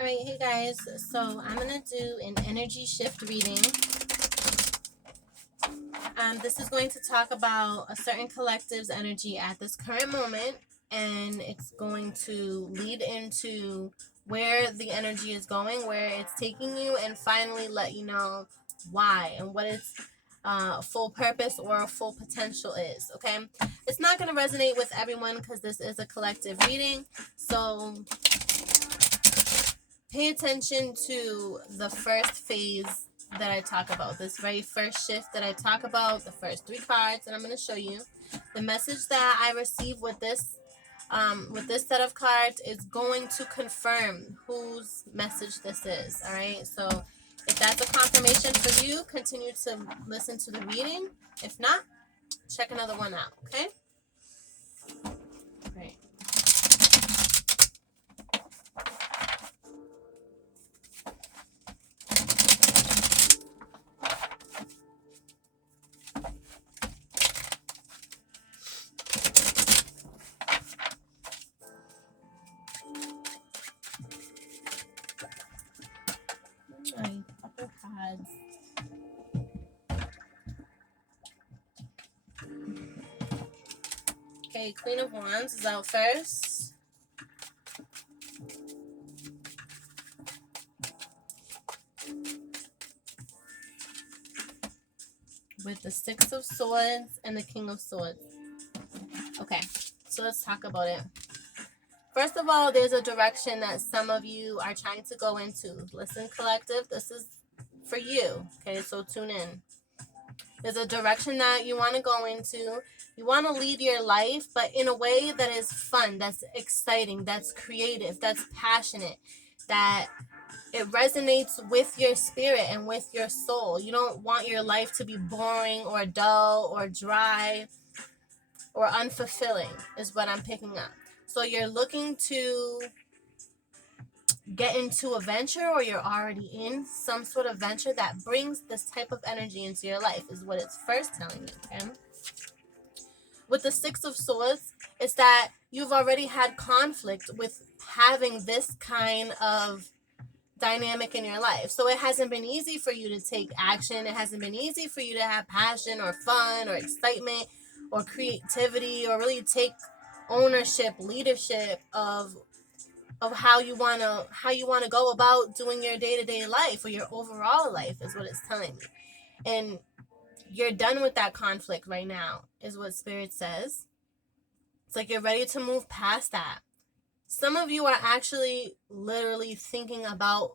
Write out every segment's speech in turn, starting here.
Alright, hey guys, so I'm going to do an energy shift reading. This is going to talk about a certain collective's energy at this current moment, and it's going to lead into where the energy is going, where it's taking you, and finally let you know why and what its full purpose or full potential is, okay? It's not going to resonate with everyone because this is a collective reading, so pay attention to the first phase that I talk about, this very first shift that I talk about, the first 3 cards that I'm going to show you. The message that I receive with this set of cards is going to confirm whose message this is, all right? So if that's a confirmation for you, continue to listen to the reading. If not, check another one out, okay? All right. My upper cards. Okay, Queen of Wands is out first. With the Six of Swords and the King of Swords. Okay, so let's talk about it. First of all, there's a direction that some of you are trying to go into. Listen, collective, this is for you. Okay, so tune in. There's a direction that you want to go into. You want to lead your life, but in a way that is fun, that's exciting, that's creative, that's passionate, that it resonates with your spirit and with your soul. You don't want your life to be boring or dull or dry or unfulfilling, is what I'm picking up. So you're looking to get into a venture, or you're already in some sort of venture that brings this type of energy into your life, is what it's first telling you, okay? With the Six of Swords, it's that you've already had conflict with having this kind of dynamic in your life. So it hasn't been easy for you to take action. It hasn't been easy for you to have passion or fun or excitement or creativity, or really take ownership, leadership of how you want to go about doing your day-to-day life, or your overall life, is what it's telling me. And you're done with that conflict right now, is what Spirit says. It's like you're ready to move past that. Some of you are actually literally thinking about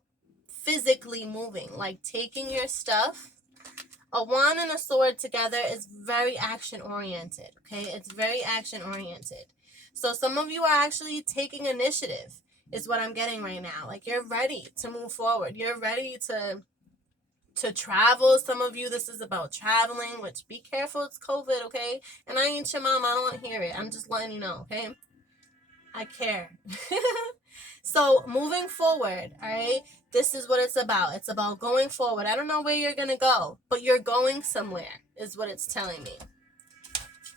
physically moving, like taking your stuff. A wand and a sword together is very action oriented, okay? It's very action oriented. So some of you are actually taking initiative, is what I'm getting right now. Like, you're ready to move forward. You're ready to travel. Some of you, this is about traveling, which, be careful, it's COVID, okay? And I ain't your mom, I don't want to hear it. I'm just letting you know, okay? I care. So moving forward, all right, this is what it's about. It's about going forward. I don't know where you're going to go, but you're going somewhere, is what it's telling me.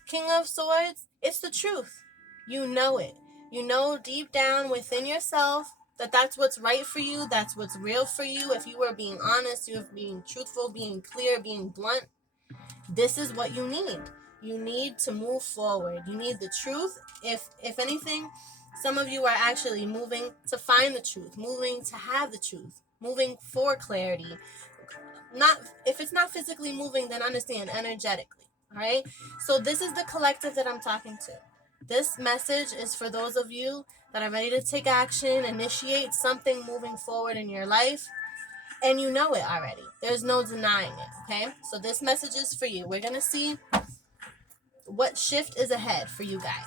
King of Swords, it's the truth. You know it. You know deep down within yourself that that's what's right for you. That's what's real for you. If you were being honest, you were being truthful, being clear, being blunt, this is what you need. You need to move forward. You need the truth. If anything, some of you are actually moving to find the truth, moving to have the truth, moving for clarity. Not, if it's not physically moving, then understand energetically. All right. So this is the collective that I'm talking to. This message is for those of you that are ready to take action, initiate something moving forward in your life, and you know it already. There's no denying it, okay? So this message is for you. We're going to see what shift is ahead for you guys.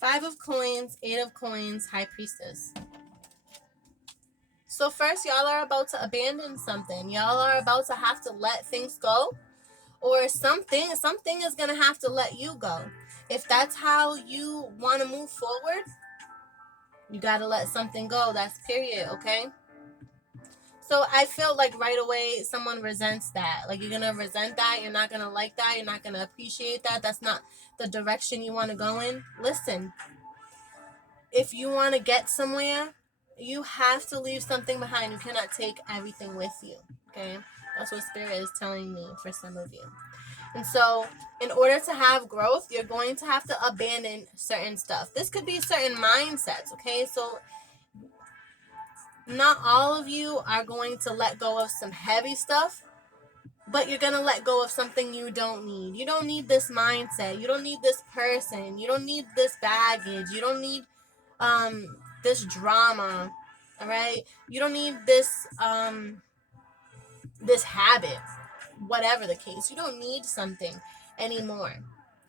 Five of Coins, Eight of Coins, High Priestess. So first, y'all are about to abandon something. Y'all are about to have to let things go, or something is going to have to let you go. If that's how you want to move forward, you got to let something go. That's period, okay? So I feel like right away someone resents that. Like, you're going to resent that. You're not going to like that. You're not going to appreciate that. That's not the direction you want to go in. Listen, if you want to get somewhere, you have to leave something behind. You cannot take everything with you, okay? That's what Spirit is telling me for some of you. And so in order to have growth, you're going to have to abandon certain stuff. This could be certain mindsets, okay? So not all of you are going to let go of some heavy stuff, but you're going to let go of something you don't need. You don't need this mindset. You don't need this person. You don't need this baggage. You don't need this drama, all right? You don't need this this habit, whatever the case. You don't need something anymore,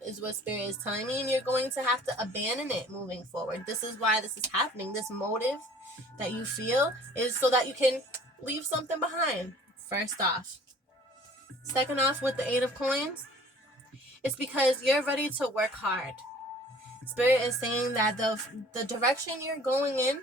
is what Spirit is telling me, and you're going to have to abandon it moving forward. This is why this is happening. This motive that you feel is so that you can leave something behind, first off. Second off, with the 8 of Coins, it's because you're ready to work hard. Spirit is saying that the direction you're going in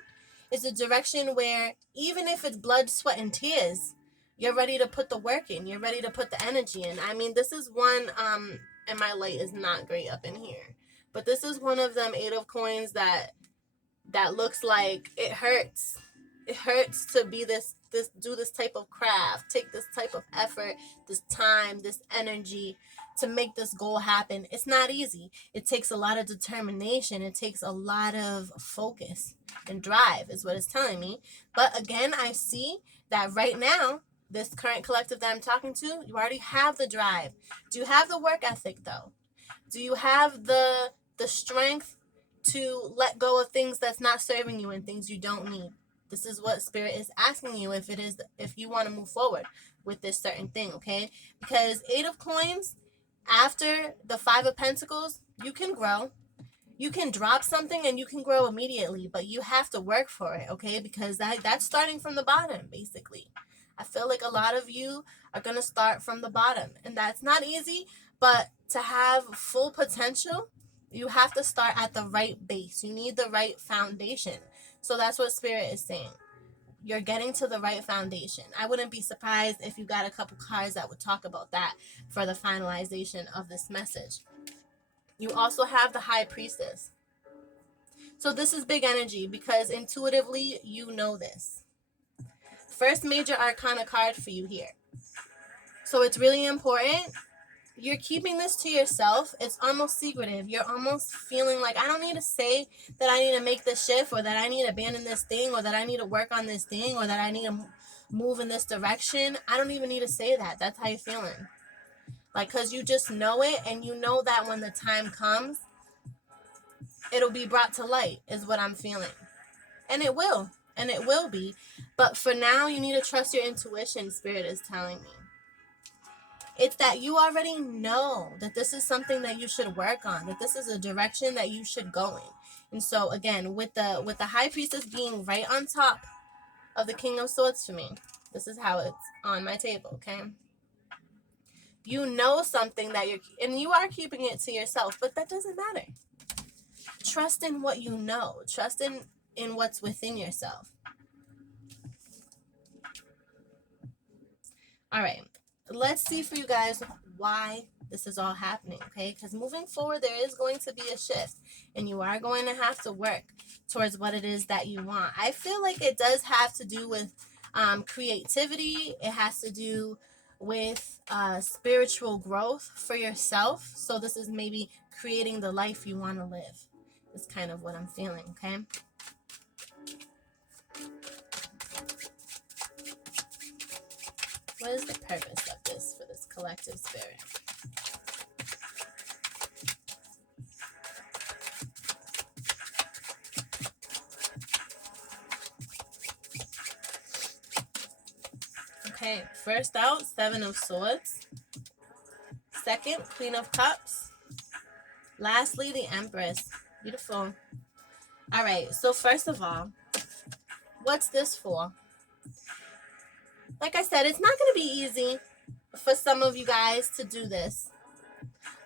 is a direction where even if it's blood, sweat, and tears, you're ready to put the work in. You're ready to put the energy in. I mean, this is one, and my light is not great up in here, but this is one of them 8 of Coins that looks like it hurts. It hurts to be do this type of craft, take this type of effort, this time, this energy to make this goal happen. It's not easy. It takes a lot of determination. It takes a lot of focus and drive is what it's telling me. But again, I see that right now, this current collective that I'm talking to, you already have the drive. Do you have the work ethic though? Do you have the strength to let go of things that's not serving you and things you don't need? This is what Spirit is asking you if you want to move forward with this certain thing, okay? Because 8 of Coins, after the 5 of Pentacles, you can grow. You can drop something and you can grow immediately, but you have to work for it, okay? Because that's starting from the bottom, basically. I feel like a lot of you are going to start from the bottom, and that's not easy, but to have full potential, you have to start at the right base. You need the right foundation. So that's what Spirit is saying. You're getting to the right foundation. I wouldn't be surprised if you got a couple cards that would talk about that for the finalization of this message. You also have the High Priestess. So this is big energy because intuitively you know this. First major arcana card for you here. So it's really important. You're keeping this to yourself. It's almost secretive. You're almost feeling like, I don't need to say that I need to make this shift, or that I need to abandon this thing, or that I need to work on this thing, or that I need to move in this direction. I don't even need to say that. That's how you're feeling. Like, because you just know it, and you know that when the time comes, it'll be brought to light, is what I'm feeling. And it will. And it will be. But for now, you need to trust your intuition, Spirit is telling me. It's that you already know that this is something that you should work on, that this is a direction that you should go in. And so again, with the High Priestess being right on top of the King of Swords for me, this is how it's on my table, okay? You know something that you are keeping it to yourself, but that doesn't matter. Trust in what you know. Trust in what's within yourself. All right. Let's see for you guys why this is all happening, okay? Because moving forward, there is going to be a shift, and you are going to have to work towards what it is that you want. I feel like it does have to do with creativity. It has to do with spiritual growth for yourself. So this is maybe creating the life you want to live. It's kind of what I'm feeling, okay? What is the purpose of this for this collective spirit? Okay, first out, 7 of Swords. Second, Queen of Cups. Lastly, the Empress. Beautiful. All right, so first of all, what's this for? Like I said, it's not going to be easy. for some of you guys to do this.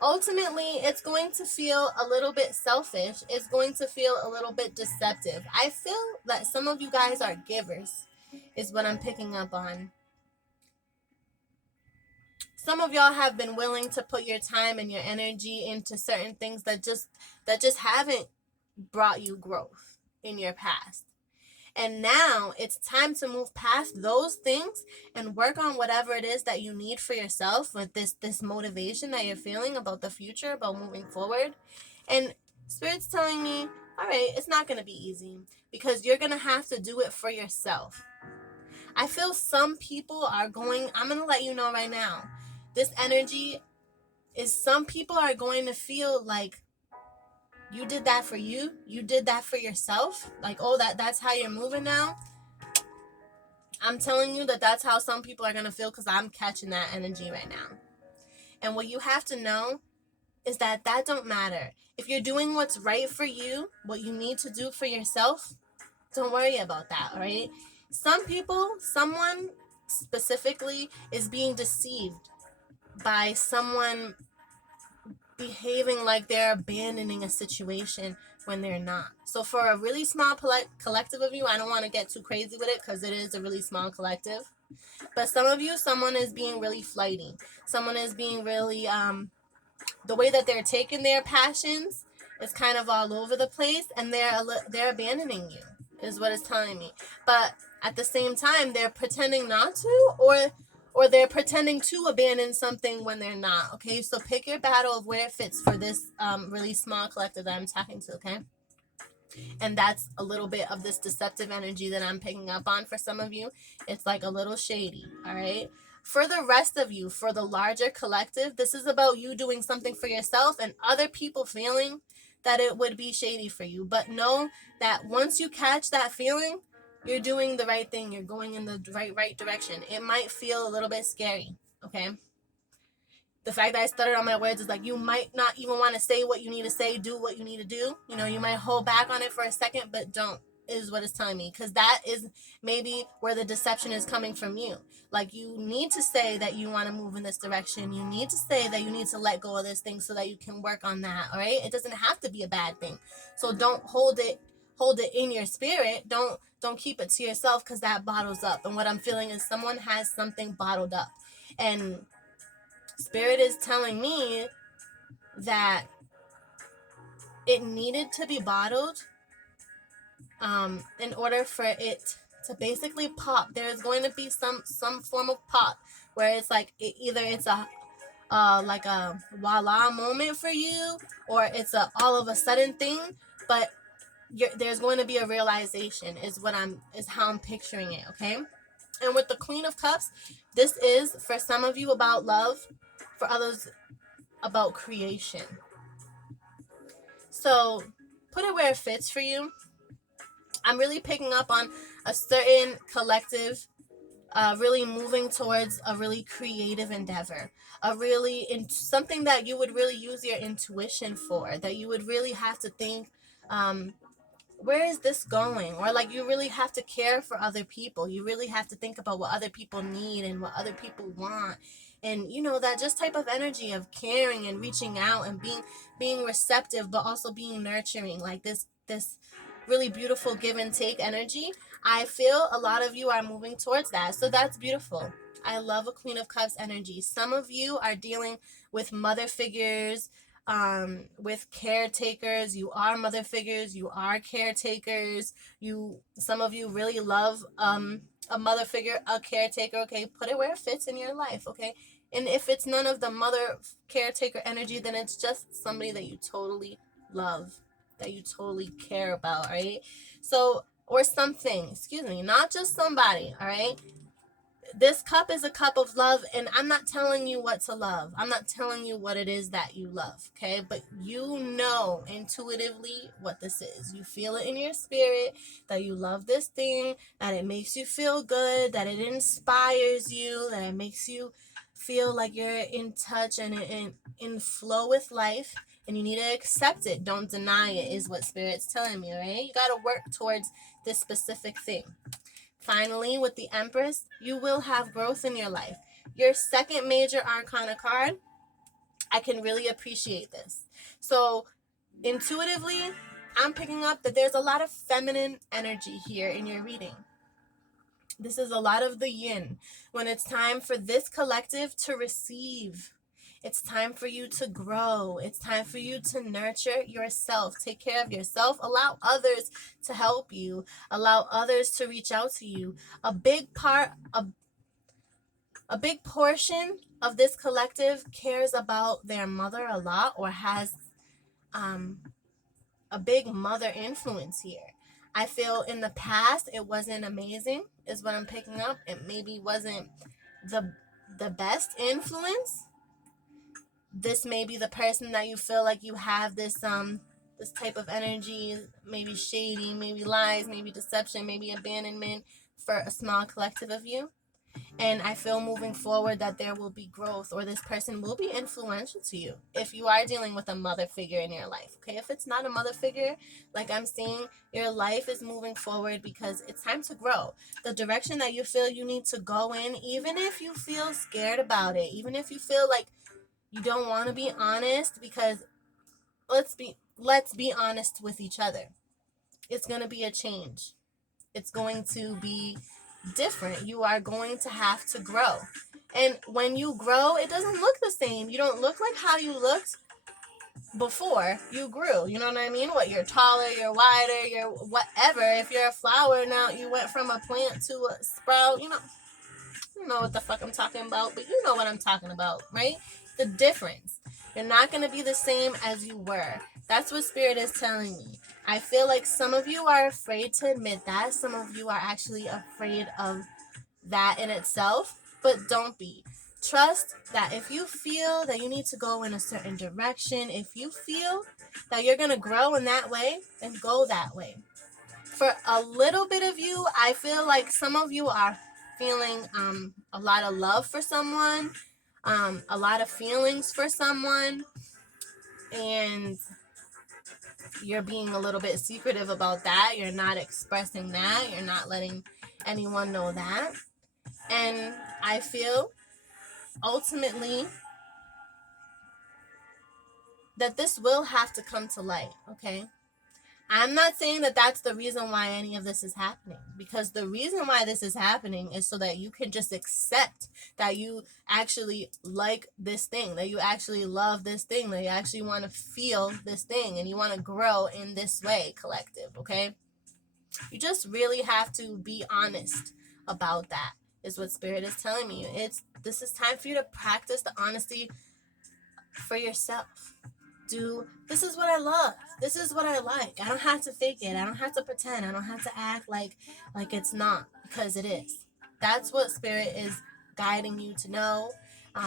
Ultimately, it's going to feel a little bit selfish. It's going to feel a little bit deceptive. I feel that some of you guys are givers, is what I'm picking up on. Some of y'all have been willing to put your time and your energy into certain things that just haven't brought you growth in your past. And now it's time to move past those things and work on whatever it is that you need for yourself with this motivation that you're feeling about the future, about moving forward. And Spirit's telling me, all right, it's not going to be easy because you're going to have to do it for yourself. I feel some people are going, I'm going to let you know right now, this energy is some people are going to feel like you did that for you. You did that for yourself. Like, oh, that's how you're moving now. I'm telling you that's how some people are going to feel because I'm catching that energy right now. And what you have to know is that don't matter. If you're doing what's right for you, what you need to do for yourself, don't worry about that, all right? Some people, someone specifically is being deceived by someone behaving like they're abandoning a situation when they're not. So for a really small collective of you, I don't want to get too crazy with it because it is a really small collective. But some of you, someone is being really flighty. Someone is being really, the way that they're taking their passions is kind of all over the place, and they're abandoning you, is what it's telling me. But at the same time, they're pretending not to, or they're pretending to abandon something when they're not. Okay, so pick your battle of where it fits for this really small collective that I'm talking to. Okay, and that's a little bit of this deceptive energy that I'm picking up on for some of you. It's like a little shady. All right. For the rest of you, for the larger collective, this is about you doing something for yourself and other people feeling that it would be shady for you. But know that once you catch that feeling, you're doing the right thing. You're going in the right direction. It might feel a little bit scary. Okay. The fact that I stuttered on my words is like you might not even want to say what you need to say, do what you need to do. You know, you might hold back on it for a second, but don't, is what it's telling me. Because that is maybe where the deception is coming from you. Like you need to say that you want to move in this direction. You need to say that you need to let go of this thing so that you can work on that. All right. It doesn't have to be a bad thing. So don't hold it in your spirit. Don't keep it to yourself because that bottles up. And what I'm feeling is someone has something bottled up. And Spirit is telling me that it needed to be bottled in order for it to basically pop. There's going to be some form of pop where it's like either it's a like a voila moment for you, or it's a all of a sudden thing, but there's going to be a realization is how I'm picturing it. Okay. And with the Queen of Cups, this is for some of you about love, for others about creation. So put it where it fits for you. I'm really picking up on a certain collective really moving towards a really creative endeavor, something that you would really use your intuition for, that you would really have to think, where is this going? Or like you really have to care for other people. You really have to think about what other people need and what other people want. And you know, that just type of energy of caring and reaching out and being receptive, but also being nurturing, like this really beautiful give and take energy. I feel a lot of you are moving towards that. So that's beautiful. I love a Queen of Cups energy. Some of you are dealing with mother figures, with caretakers. You are mother figures, you are caretakers. Some of you really love a mother figure, a caretaker. Okay, put it where it fits in your life. Okay, and if it's none of the mother caretaker energy, then it's just somebody that you totally love, that you totally care about. Right? So, or something, excuse me, not just somebody. All right, this cup is a cup of love, and I'm not telling you what to love. I'm not telling you what it is that you love, okay? But you know intuitively what this is. You feel it in your spirit that you love this thing, that it makes you feel good, that it inspires you, that it makes you feel like you're in touch and in flow with life, and you need to accept it. Don't deny it, is what Spirit's telling me, right? You got to work towards this specific thing. Finally, with the Empress, you will have growth in your life. your second major arcana card, I can really appreciate this. So intuitively, I'm picking up that there's a lot of feminine energy here in your reading. This is a lot of the yin. When it's time for this collective to receive, it's time for you to grow. It's time for you to nurture yourself. Take care of yourself. Allow others to help you. Allow others to reach out to you. A big portion of this collective cares about their mother a lot, or has a big mother influence here. I feel in the past it wasn't amazing, is what I'm picking up. It maybe wasn't the best influence. This may be the person that you feel like you have this type of energy, maybe shady, maybe lies, maybe deception, maybe abandonment for a small collective of you. And I feel moving forward that there will be growth, or this person will be influential to you if you are dealing with a mother figure in your life. Okay, if it's not a mother figure, like I'm seeing, your life is moving forward because it's time to grow. The direction that you feel you need to go in, even if you feel scared about it, even if you feel like you don't want to be honest, because let's be honest with each other. It's going to be a change. It's going to be different. You are going to have to grow. And when you grow, it doesn't look the same. You don't look like how you looked before you grew. You know what I mean? What, you're taller, you're wider, you're whatever. If you're a flower now, you went from a plant to a sprout, you don't know what the fuck I'm talking about, but you know what I'm talking about, right? The difference. You're not going to be the same as you were. That's what Spirit is telling me. I feel like some of you are afraid to admit that. Some of you are actually afraid of that in itself, but don't be. Trust that if you feel that you need to go in a certain direction, if you feel that you're going to grow in that way, then go that way. For a little bit of you, I feel like some of you are feeling a lot of love for someone, a lot of feelings for someone, and you're being a little bit secretive about that. You're not expressing that. You're not letting anyone know that. And I feel ultimately that this will have to come to light, okay? I'm not saying that that's the reason why any of this is happening, because the reason why this is happening is so that you can just accept that you actually like this thing, that you actually love this thing, that you actually want to feel this thing, and you want to grow in this way, collective, okay? You just really have to be honest about that, is what Spirit is telling me. This is time for you to practice the honesty for yourself. This is what I love. This is what I like. I don't have to fake it. I don't have to pretend. I don't have to act like it's not, because it is. That's what Spirit is guiding you to know.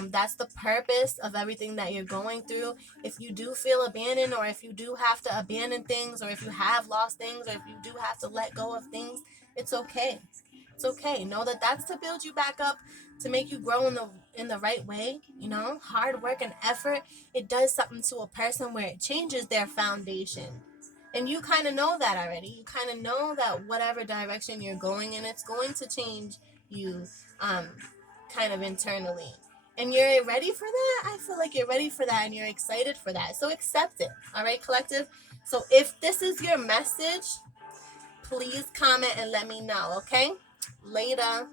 That's the purpose of everything that you're going through. If you do feel abandoned, or if you do have to abandon things, or if you have lost things, or if you do have to let go of things, it's okay. It's okay. Know that that's to build you back up, to make you grow in the right way. You know, hard work and effort, it does something to a person where it changes their foundation. And you kind of know that already. You kind of know that whatever direction you're going in, it's going to change you kind of internally. And you're ready for that? I feel like you're ready for that and you're excited for that. So accept it. All right, collective? So if this is your message, please comment and let me know, okay? Later.